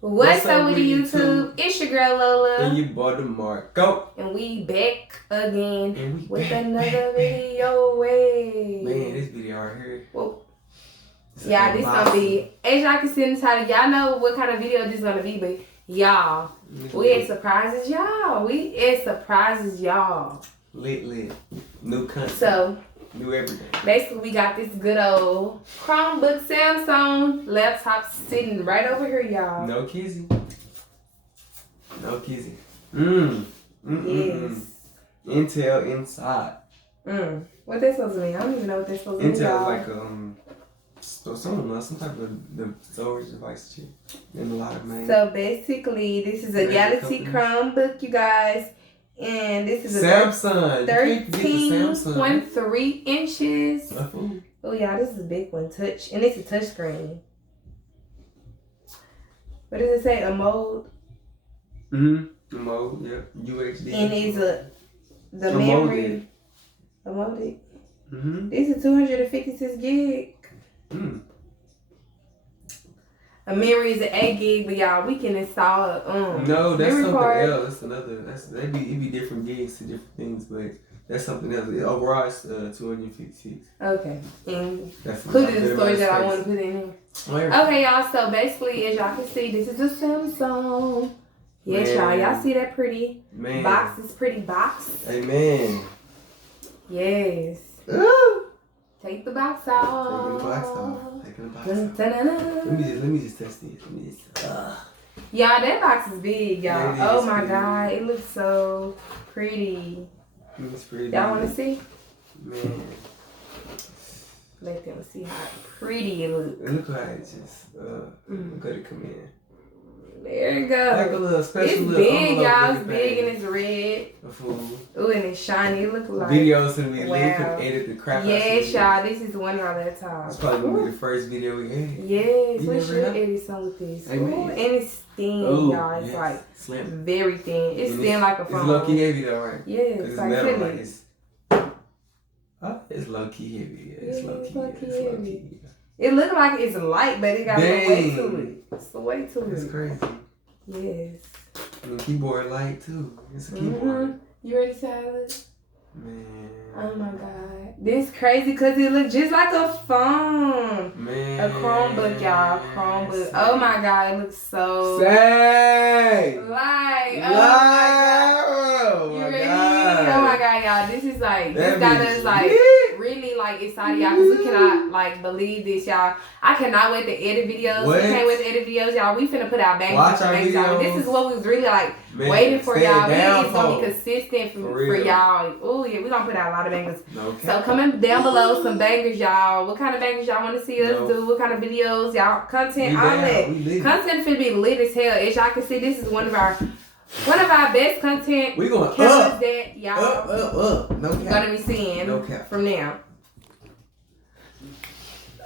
What's up with the YouTube? It's your girl Lola. And your boy Damrko. And we back again with another video. Man, this video right here. Whoa. Yeah, this gonna be, as y'all can see in the title, y'all know what kind of video this is gonna be, but y'all, we at surprises y'all. Lit. New content. So, new everything. Basically, we got this good old Chromebook Samsung laptop sitting right over here, y'all. No kizzy. Yes. Intel inside. What that's supposed to mean? I don't even know what that's supposed to mean. Intel is like some type of the storage device shit. And a lot of main. So basically, this is a Galaxy Chromebook, you guys. And this is a Samsung. 13.3 inches. Oh yeah, this is a big one. Touch, and it's a touch screen. What does it say? A mode. A mode, yeah. UHD. And it's the memory. A mode. This is 256 gig. A memory is an 8 gig, but y'all, we can install no, that's memory something card. else. That's another. It be different gigs to different things, but that's something else. Overall, it's 256. Okay, and that's including the storage that I want to put in here. Okay, y'all. So basically, as y'all can see, this is a Samsung. Yes, y'all see that pretty box? Is pretty box. Amen. Yes. Take the box off. Taking the box off. Let me just test this. Y'all, that box is big, y'all. Oh my god, it looks so pretty. It's pretty. Y'all want to see? Man. Let them see how pretty it looks. It looks like it's just good to come in. There you go. Like a little special. It's big, y'all. It's big and it's red. Ooh, and it's shiny. It looks like videos to be lit. Can edit the crap out of it. Yes, y'all. This is one of our laptops. It's probably gonna be the first video we edited. Yes, we should edit some with this. Ooh, and it's thin, y'all. It's like slim. Very thin. It's thin like a phone. It's low key heavy though, right? Yes, it's metal. Like it's low key heavy. Yeah, it's low key heavy. It looks like it's light, but it got a weight to it. It's a weight to it. It's crazy. Yes. And the keyboard light too. It's a keyboard. You ready, Silas? Man. Oh my god. This crazy because it looks just like a phone. Man. A Chromebook, y'all. Chromebook. Oh my god, it looks so Say. Like, oh my god. You ready? Oh my god, y'all. This is like, this got us like really like excited, y'all, because we cannot like believe this, y'all. I cannot wait to edit videos. We can't wait to edit videos, y'all. We finna put our bangers y'all. This is what we was really like waiting for, y'all. It's gonna be consistent for y'all. Oh yeah, we gonna put out a lot of bangers. Okay. So comment down below some bangers, y'all. What kind of bangers y'all want to see us do? What kind of videos, y'all? Content, all that. Content finna be lit as hell. As y'all can see, this is one of our best content. We going up. That y'all up. No cap. Gonna be seeing from now.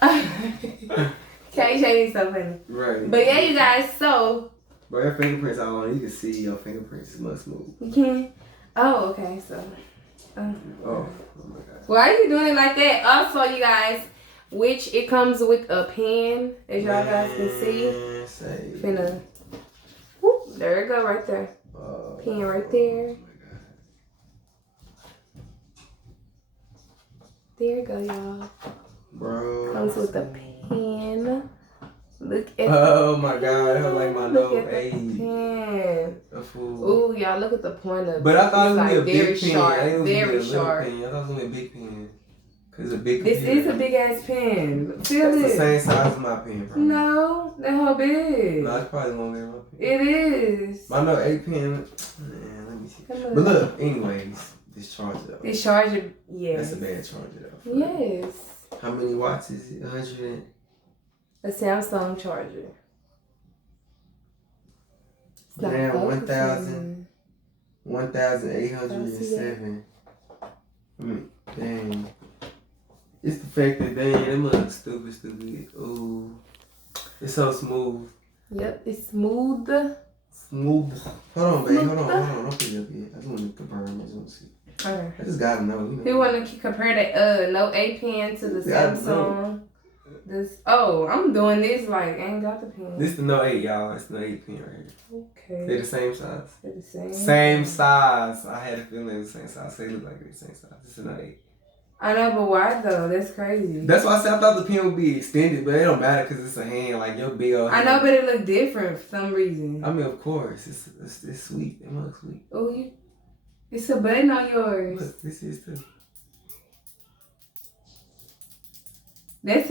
KJ is so funny. Right. But yeah, you guys, so. Bro, your fingerprints all on. You can see your fingerprints. It must move. You can? Oh, okay. So. Oh my god. Why are you doing it like that? Also, you guys, which it comes with a pen, as y'all guys can see. Finna. Whoop, there it go, right there. Pen right there. There you go, y'all. Bro. Comes with a pen. Look at my god, I like my nose. Hey. Pen. A fool. Ooh, y'all, look at the point of But I thought it was like gonna be a big pen. Sharp, Very sharp. Pen. I thought it was gonna be a big pen. Cause it's a big This computer. is a big ass pen. Feel It's it. the same size as my pen, bro. No, that whole big. No, it's probably longer than my pen. It is. My Note 8 pen, man, let me see. But look, anyways, this charger though. This charger, yes. That's a bad charger though. Yes. How many watts is it? 100? A Samsung charger. Damn, 1,807. I mean, dang. It's the fact that it looks stupid. Ooh. It's so smooth. Yep, it's smooth. Hold on, babe. Hold on. Don't put it up yet. I just want to confirm. I just want to see. Okay. I just gotta know. You want to compare the Note 8 pen to the Samsung? This. Oh, I'm doing this like I ain't got the pen. This the Note 8, y'all. It's the Note 8 pen right here. Okay. They're the same size. They're the same. Same size. I had a feeling they're the same size. They look like they're the same size. This is a Note 8. I know, but why though? That's crazy. That's why I said I thought the pen would be extended, but it don't matter because it's a hand, like your big old hand. I know, but it look different for some reason. I mean, of course, it's sweet. It looks sweet. Oh, it's a button on yours. Look, this is too. That's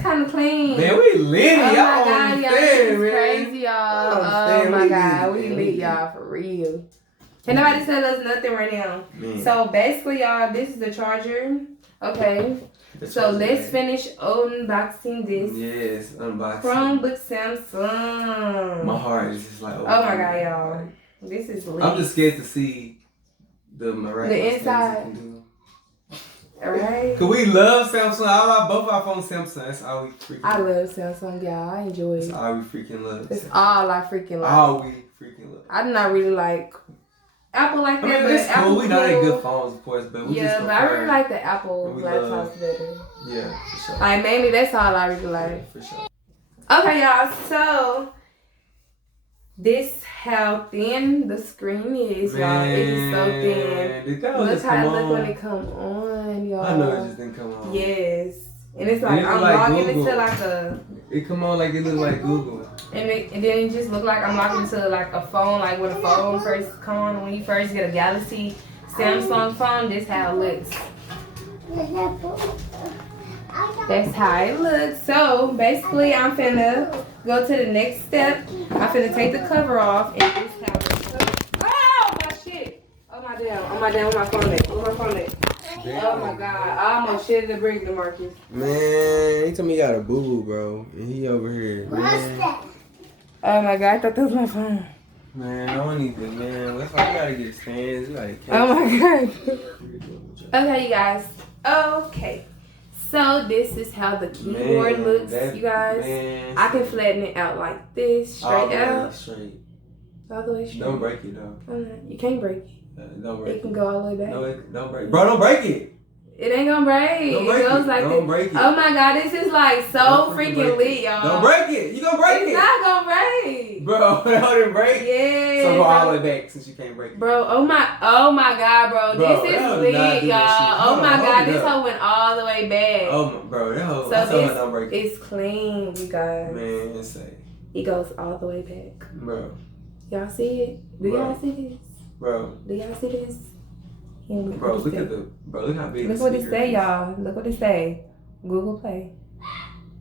kind of clean. Man, we lit, oh y'all. Oh my god, y'all, this is crazy, y'all. Oh my god, we lit, y'all, for real. Can nobody tell us nothing right now? Man. So basically, y'all, this is the charger. Okay. So let's finish unboxing this. Yes, unboxing. Chromebook Samsung. My heart is just like. Oh my god, y'all. This is lit. I'm just scared to see the inside. Alright. Cause we love Samsung. Both our phones Samsung. That's all we freaking. I love Samsung, y'all. I enjoy it. That's all we freaking love. That's all I freaking love. All we freaking love. I do not really like Apple like that. I mean, it's cool. Apple we know they good phones, of course, but we just but I really like the Apple laptops better. Yeah, for sure. Like mainly that's all I really like. Yeah, for sure. Okay, y'all. So this how thin the screen is, y'all. It is so thin. Look how it look when it come on, y'all. I know it just didn't come on. Yes. And it's like I'm logging into like a. It come on like it look like Google. And then it just look like I'm logging into like a phone, like when a phone first come on, when you first get a Galaxy Samsung phone, this how it looks. That's how it looks. So basically I'm finna go to the next step. I'm finna take the cover off and this how it looks. Oh my shit. Oh my damn. Where my phone at? Oh my god. I almost shit the brick to Marcus. Man, he told me he got a boo-boo, bro. And he over here. Man. Oh my god, I thought that was my phone. Man, I don't even, man. That's why we gotta get stands. We gotta oh my god. Okay, you guys. Okay. So this is how the keyboard looks, you guys. Man, I can flatten it out like this, straight out. Straight. All the way straight. Don't break it though. You can't break it. Don't break it. It can go all the way back. No, don't break it. Bro, don't break it. It ain't gonna break. Don't break it goes like don't break it. Oh my god, this is like so freaking lit, y'all. Don't break it. You gonna break it. It's not gonna break. Bro, don't break. Yeah. So go all the way back since you can't break it. Bro, oh my god, bro. This is lit, y'all. Oh my god, this hoe went all the way back. Oh my, bro, that hoe. So this don't break it. It's clean, you guys. Man, insane. It goes all the way back. Bro. Y'all see it? Do y'all see this? Bro. Do y'all see this? Bro, look at look how big look what it say, y'all. Look what it say. Google Play.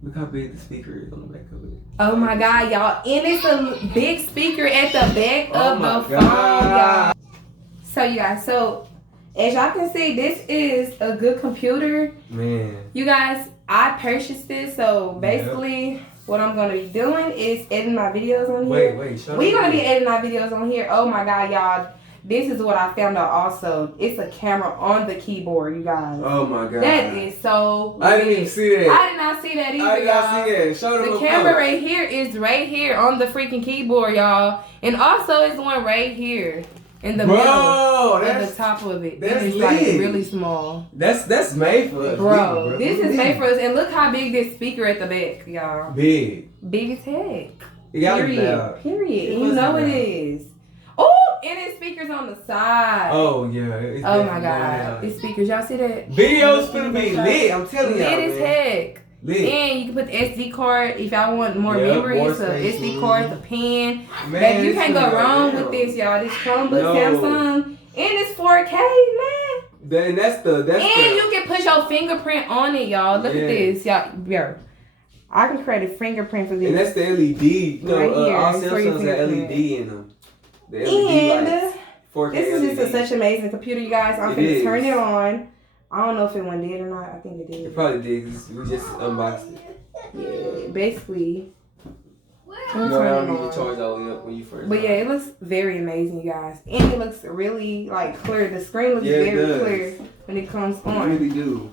Look how big the speaker is on the back of it. Oh my god, y'all. And it's a big speaker at the back of the phone, y'all. So you guys, as y'all can see, this is a good computer. Man. You guys, I purchased this, so basically what I'm gonna be doing is editing my videos on here. We're gonna be editing our videos on here. Oh my god, y'all. This is what I found out also. It's a camera on the keyboard, you guys. Oh my god. That is so I didn't even see that. I did not see that either, I did not see that. Show them the camera right here is right here on the freaking keyboard, y'all. And also it's one right here in the middle. At the top of it. It's like really small. That's made for us. Bro, this is made for us. And look how big this speaker at the back, y'all. Big. Big as heck. Period. And you know it is. Oh, and it's speakers on the side. Oh, yeah. Oh, my God. It's speakers. Y'all see that? Video's gonna be lit. I'm telling y'all, lit as heck. Lit. And you can put the SD card if y'all want more memory. So SD card, the pen. Man, you can't go wrong with this, y'all. This Chromebook Samsung. And it's 4K, man. And that's you can put your fingerprint on it, y'all. Look at this, y'all. I can create a fingerprint for this. And that's the LED. You know, right here. All Samsungs got LED in them. The LED lights. 4K this is LED. just such an amazing computer, you guys. I'm gonna turn it on. I don't know if it went dead or not. I think it did. It probably did because we just unboxed it. Yeah, basically. You know, I don't need to charge all the way up when you first. But yeah, it looks very amazing, you guys. And it looks really clear. The screen looks very clear when it comes on. It really do.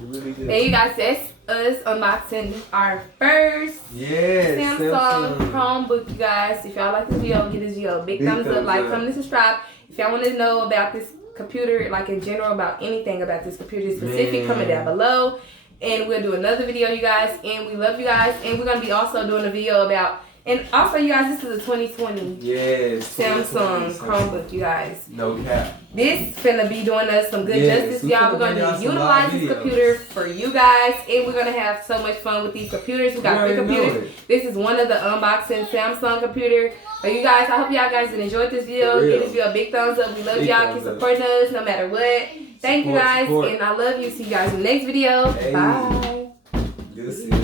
It really do. Hey, you guys, that's us unboxing our first Samsung Chromebook, you guys. If y'all like this video, give this video a big thumbs up, like, comment, and subscribe. If y'all want to know about this computer, like in general, about anything about this computer specific, comment down below. And we'll do another video, you guys. And we love you guys. And we're going to be also doing a video about... And also, you guys, this is a 2020 Samsung Chromebook, you guys. No cap. This finna be doing us some good justice, y'all. We're gonna utilize this computer for you guys, and we're gonna have so much fun with these computers. We got 3 computers. This is one of the unboxing Samsung computer. But you guys, I hope y'all guys enjoyed this video. Give this video a big thumbs up. We love y'all. Keep supporting us no matter what. Thank you guys, and I love you. See you guys in the next video. Bye. Good to see you.